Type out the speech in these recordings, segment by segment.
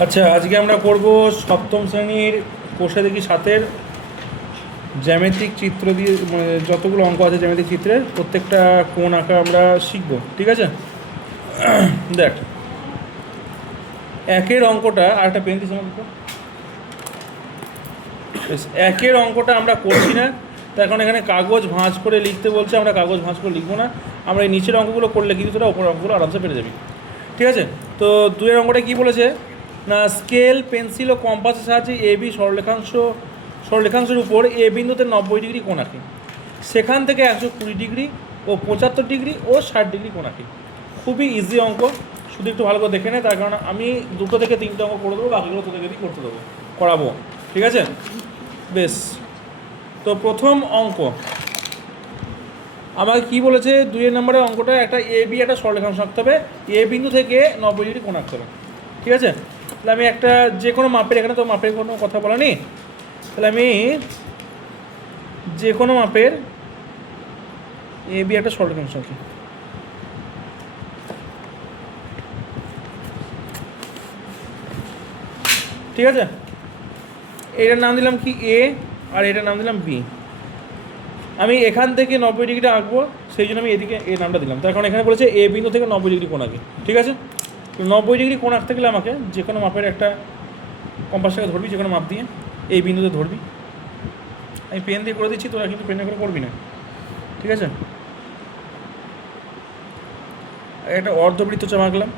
আচ্ছা, আজকে আমরা করব সপ্তম শ্রেণীর কোষে দেখি সাতের জ্যামিতিক চিত্র দিয়ে, মানে যতগুলো অঙ্ক আছে জ্যামিতিক চিত্রের প্রত্যেকটা কোণ আঁকা আমরা শিখব। ঠিক আছে? দেখ, একের অঙ্কটা আর একটা পেন দিস আমাকে তো। বেশ, একের অঙ্কটা আমরা করছি না, তার কারণ এখানে কাগজ ভাঁজ করে লিখতে বলছে, আমরা কাগজ ভাঁজ করে লিখবো না। আমরা এই নিচের অঙ্কগুলো করলে কিন্তু তোরা ওপর অঙ্কগুলো আরামসে পেরে যাবি। ঠিক আছে? তো দুয়ের অঙ্কটা কী বলেছে না, স্কেল, পেন্সিল ও কম্পাসের সাহায্যে এ বি সরলেখাংশের উপর এ বিন্দুতে 90 ডিগ্রি কোণ আঁকে। সেখান থেকে 120 ডিগ্রি ও 75 ডিগ্রি ও 60 ডিগ্রি কোণ আঁকে। খুবই ইজি অঙ্ক, শুধু একটু ভালো করে দেখে নেয়, তার কারণ আমি 2 থেকে 3টে অঙ্ক করে দেবো, বাকিগুলো তোদেরকে দিয়ে করতে দেবো, করাবো। ঠিক আছে? বেশ, তো প্রথম অঙ্ক আমাকে কী বলেছে, 2 নম্বরের অঙ্কটা একটা এ বি একটা সরলরেখাংশ আঁকতে হবে, এ বিন্দু থেকে 90 ডিগ্রি কোণ আঁকতে হবে। ঠিক আছে? তাহলে আমি একটা যে কোনো মাপের, এখানে তো মাপের কোনো কথা বলা নেই, তাহলে আমি যে কোনো মাপের এ বি একটা সরলরেখাংশ আঁকি। ঠিক আছে? এটার নাম দিলাম কি এ, আর এটার নাম দিলাম বি। আমি এখান থেকে 90 ডিগ্রি আঁকবো, সেই জন্য আমি এদিকে এ নামটা দিলাম, তার কারণ এখানে বলেছে এ বিন্দু থেকে 90 ডিগ্রি কোণ আঁকে। ঠিক আছে? 90 ডিগ্রি কোণ আঁকতে গেলে আমাকে যে কোনো মাপের একটা কম্পাসটাকে ধরবি, যে কোনো মাপ দিয়ে এই বিন্দুতে ধরবি। আমি পেন দিয়ে করে দিচ্ছি, তোরা কিন্তু পেনে করে করবি না। ঠিক আছে? একটা অর্ধবৃত্ত চাপ আঁকলাম।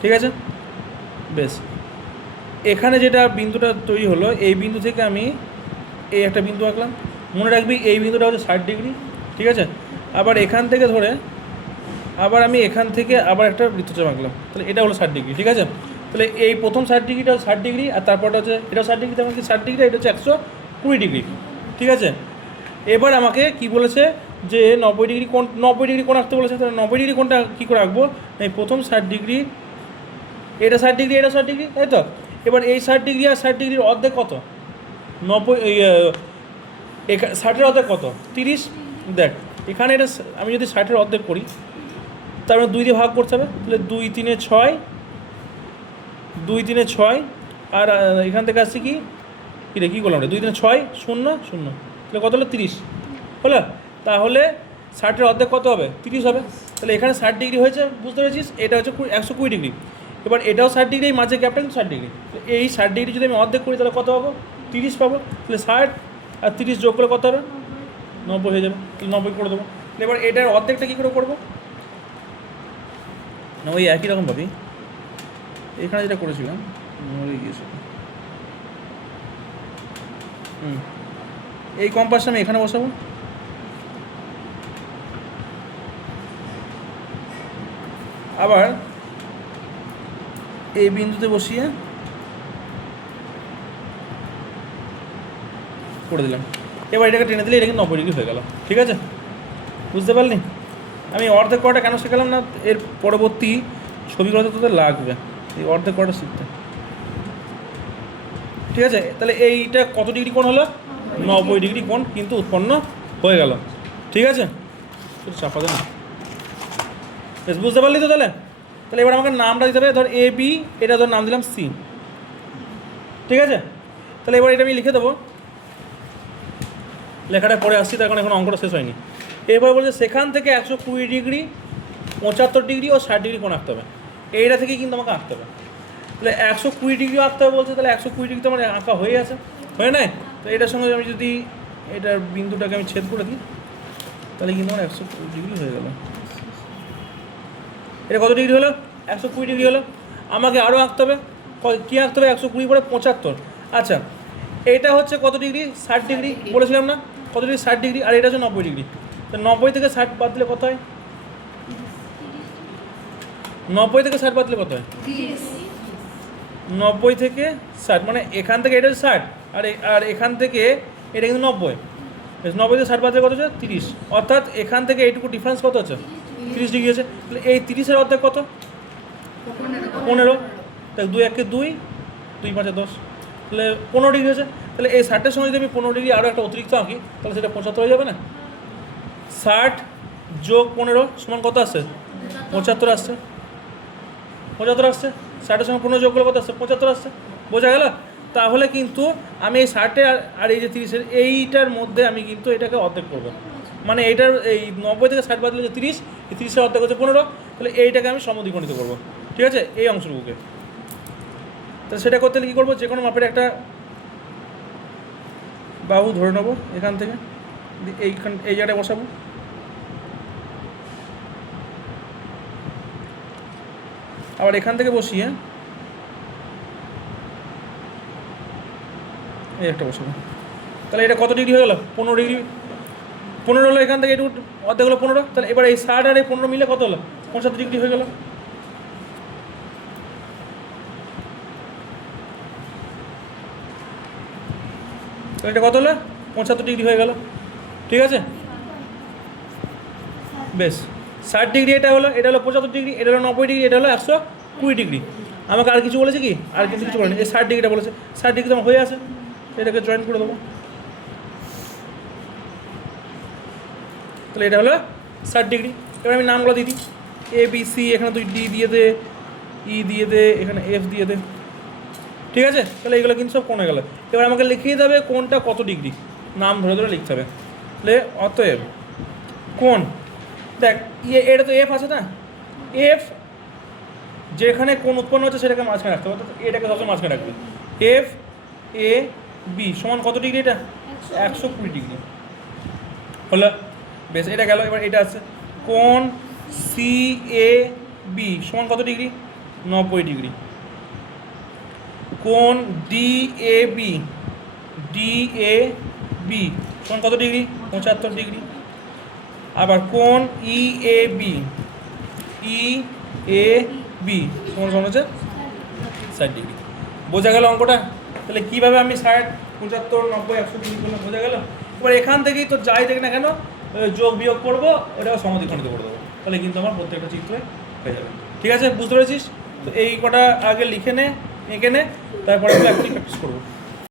ঠিক আছে? বেশ, এখানে যেটা বিন্দুটা তৈরি হলো, এই বিন্দু থেকে আমি এই একটা বিন্দু আঁকলাম। মনে রাখবি এই বিন্দুটা হচ্ছে 60 ডিগ্রি। ঠিক আছে? আবার এখান থেকে ধরে আবার আমি এখান থেকে আবার একটা বৃত্তচাপ আঁকলাম, তাহলে এটা হলো 60 ডিগ্রি। ঠিক আছে? তাহলে এই প্রথম 60 ডিগ্রিটা 60 ডিগ্রি, আর তারপরটা হচ্ছে এটা 60 ডিগ্রি, তেমন কি 60 ডিগ্রি, এটা হচ্ছে 120 ডিগ্রি। ঠিক আছে? এবার আমাকে কি বলেছে যে 90 ডিগ্রি কোণ, 90 ডিগ্রি কোণ আঁকতে বলেছে, তাহলে 90 ডিগ্রি কোণটা কী করে আঁকবো? এই প্রথম 60 ডিগ্রি, এটা 60 ডিগ্রি, এটা 60 ডিগ্রি, তাই তো? এবার এই 60 ডিগ্রি আর 60 ডিগ্রির অর্ধেক কত? 90, 60-এর অর্ধেক কত? 30। দেখ, এখানে এটা আমি যদি 60-এর অর্ধেক করি, তারপরে 2 দিয়ে ভাগ করতে হবে, তাহলে 2 3 6, 2 3 6, আর এখান থেকে আসছে কি রে, কী করলাম রে, 2 3 6 0 0, তাহলে কত হলো? 30 হলো। তাহলে 60-এর অর্ধেক কত হবে? 30 হবে। তাহলে এখানে 60 ডিগ্রি হয়েছে, বুঝতে পেরেছিস? এটা হচ্ছে 120 ডিগ্রি। এবার এটাও 60 ডিগ্রি, মাঝে গ্যাপটা কিন্তু 60 ডিগ্রি। এই 60 ডিগ্রি যদি আমি অর্ধেক করি, তাহলে কত পাবো? 30 পাবো। তাহলে 60 আর 30 যোগ করলে কত হবে? 90 হয়ে যাবে। তাহলে 90 করে দেবো। এবার এটার অর্ধেকটা কী করে করবো? না, ওই একই রকম ভাবি এখানে যেটা করেছিলাম, মরে গিয়েছে। এই কম্পাসটা আমি এখানে বসাবো, আবার এই বিন্দুতে বসিয়ে করে দিলাম। এবার এটাকে টেনে দিলে এটা কিন্তু 90 ডিগ্রি হয়ে গেল। ঠিক আছে? বুঝতে পারলি? আমি অর্ধেক করাটা কেন শেখালাম না, এর পরবর্তী ছবিগুলোতে তোদের লাগবে এই অর্ধেক করাটা শিখতে। ঠিক আছে? তাহলে এইটা কত ডিগ্রি কোণ হলো? 90 ডিগ্রি কোণ কিন্তু উৎপন্ন হয়ে গেল। ঠিক আছে? চাপা দেন। বেশ, বুঝতে পারলি তো? তাহলে তাহলে এবার আমাকে নামটা দিতে হবে। ধর এ বি, এটা ধর নাম দিলাম সি। ঠিক আছে? তাহলে এবার এটা আমি লিখে দেবো, লেখাটা পরে আসছি, তার কারণ এখন অঙ্কটা শেষ হয়নি। এরপর বলছে সেখান থেকে 120 ডিগ্রি, 75 ডিগ্রি ও 60 ডিগ্রি কোণ আঁকতে হবে। এইটা থেকেই কিন্তু আমাকে আঁকতে হবে। তাহলে 120 ডিগ্রি আঁকতে হবে বলছে, তাহলে 120 ডিগ্রি তো আমার আঁকা হয়ে আছে, হয়ে নাই? তো এটার সঙ্গে আমি যদি এটার বিন্দুটাকে আমি ছেদ করে দিই, তাহলে কিন্তু আমার 120 ডিগ্রি হয়ে গেল। এটা কত ডিগ্রি হলো? 120 ডিগ্রি হলো। আমাকে আরও আঁকতে হবে। কী আঁকতে হবে? 120 পরে 75। আচ্ছা, এটা হচ্ছে কত ডিগ্রি? 60 ডিগ্রি বলেছিলাম না? কত ডিগ্রি? 60 ডিগ্রি। আর এটা হচ্ছে 90 ডিগ্রি। তো 90 থেকে 60 বাদ দিলে কত হয়? 90 থেকে 60 বাদ দিলে কত হয়? 90 থেকে 60, মানে এখান থেকে এটা হচ্ছে 60, আর এখান থেকে এটা কিন্তু 90। 90 থেকে 60 বাদ দিলে কত হচ্ছে? 30। অর্থাৎ এখান থেকে এইটুকু ডিফারেন্স কত হচ্ছে? 30 ডিগ্রি আছে। তাহলে এই 30-এর অর্ধেক কত? 15। তাই 2 1 2, 2 5 10, তাহলে 15 ডিগ্রি আছে। তাহলে এই 60-এর সময় যদি আমি 15 ডিগ্রি আরও একটা অতিরিক্ত আঁকি, তাহলে সেটা 75 হয়ে যাবে না? 60 যোগ 15 সমান কত আসছে? 75 আসছে। 75 আসছে। 60-এর সঙ্গে 15 যোগ করলে কত আসছে? 75 আসছে। বোঝা গেল? তাহলে কিন্তু আমি এই 60 আর এই যে 30-এর এইটার মধ্যে আমি কিন্তু এটাকে অর্ধেক করবো। মানে এইটার এই 90 থেকে 60 বাদ দিলে যে 30, এই 30-এর অর্ধেক হচ্ছে 15, তাহলে এইটাকে আমি সমদ্বিখণ্ডিত করবো। ঠিক আছে, এই অংশটুকুকে। তাহলে সেটা করতে হলে কী করবো? যে কোনো মাপের একটা বাহু ধরে নেবো এখান থেকে, এই জায়গাটায় বসাবো। আবার এখান থেকে বসিয়ে এই একটা বসাবো। তাহলে এটা কত ডিগ্রি হয়ে গেল? 15 ডিগ্রি। 15 হলো, এখান থেকে একটু অর্ধেক হলো 15। তাহলে এবার এই 60 আর এই 15 মিলে কত হলো? 75 ডিগ্রি হয়ে গেল। তাহলে এটা কত হলো? 75 ডিগ্রি হয়ে গেল। ঠিক আছে, বেশ। 60 ডিগ্রি এটা হলো, এটা হলো 75 ডিগ্রি, এটা হলো 90 ডিগ্রি, এটা হলো 120 ডিগ্রি। আমাকে আর কিছু বলেছে কি? আর কিন্তু কিছু বলেনি। এই 60 ডিগ্রিটা বলেছে। 60 ডিগ্রি আমার হয়ে আছে, এটাকে জয়েন করে দেবো। তাহলে এটা হলো 60 ডিগ্রি। এবার আমি নামগুলো দিয়ে দিই। এ বি সি, এখানে তুই ডি দিয়ে দে, ই দিয়ে দে, এখানে এফ দিয়ে দে। ঠিক আছে, তাহলে এগুলো কিন্তু সব কোণে গেল। এবার আমাকে লিখিয়ে দেবে কোনটা কত ডিগ্রি, নাম ধরে ধরে লিখতে হবে। তাহলে অতএব কোণ, দেখ এটা তো এফ আছে না, এফ যেখানে কোণ উৎপন্ন হচ্ছে সেটাকে মাঝখানে রাখতে হবে, অর্থাৎ এটাকে সবসময় মাঝখানে রাখবে। এফ এ বি সমান কত ডিগ্রি? এটা 120 ডিগ্রি হলো। বেশ, এটা গেল। এবার এটা আছে কোণ সি এ বি সমান কত ডিগ্রি? 90 ডিগ্রি। কোণ ডি এ বি সমান কত ডিগ্রি? 75 ডিগ্রি। আবার কোণ ই এ বি সমান হচ্ছে 60 ডিগ্রি। বোঝা গেল অঙ্কটা? তাহলে কীভাবে আমি 60, 75, 90, 100 ডিগ্রি করলাম, বোঝা গেল? এবার এখান থেকেই তো যাই দেখ না কেন যোগ বিয়োগ করবো, ওটাও সমদ্বিখণ্ডিত করে দেবো। তাহলে কিন্তু আমার প্রত্যেকটা চিত্রে হয়ে যাবে। ঠিক আছে, বুঝতে পেরেছিস? তো এই কটা আগে লিখে নে, এঁকে নে, তারপরে আমরা প্র্যাকটিস করবো।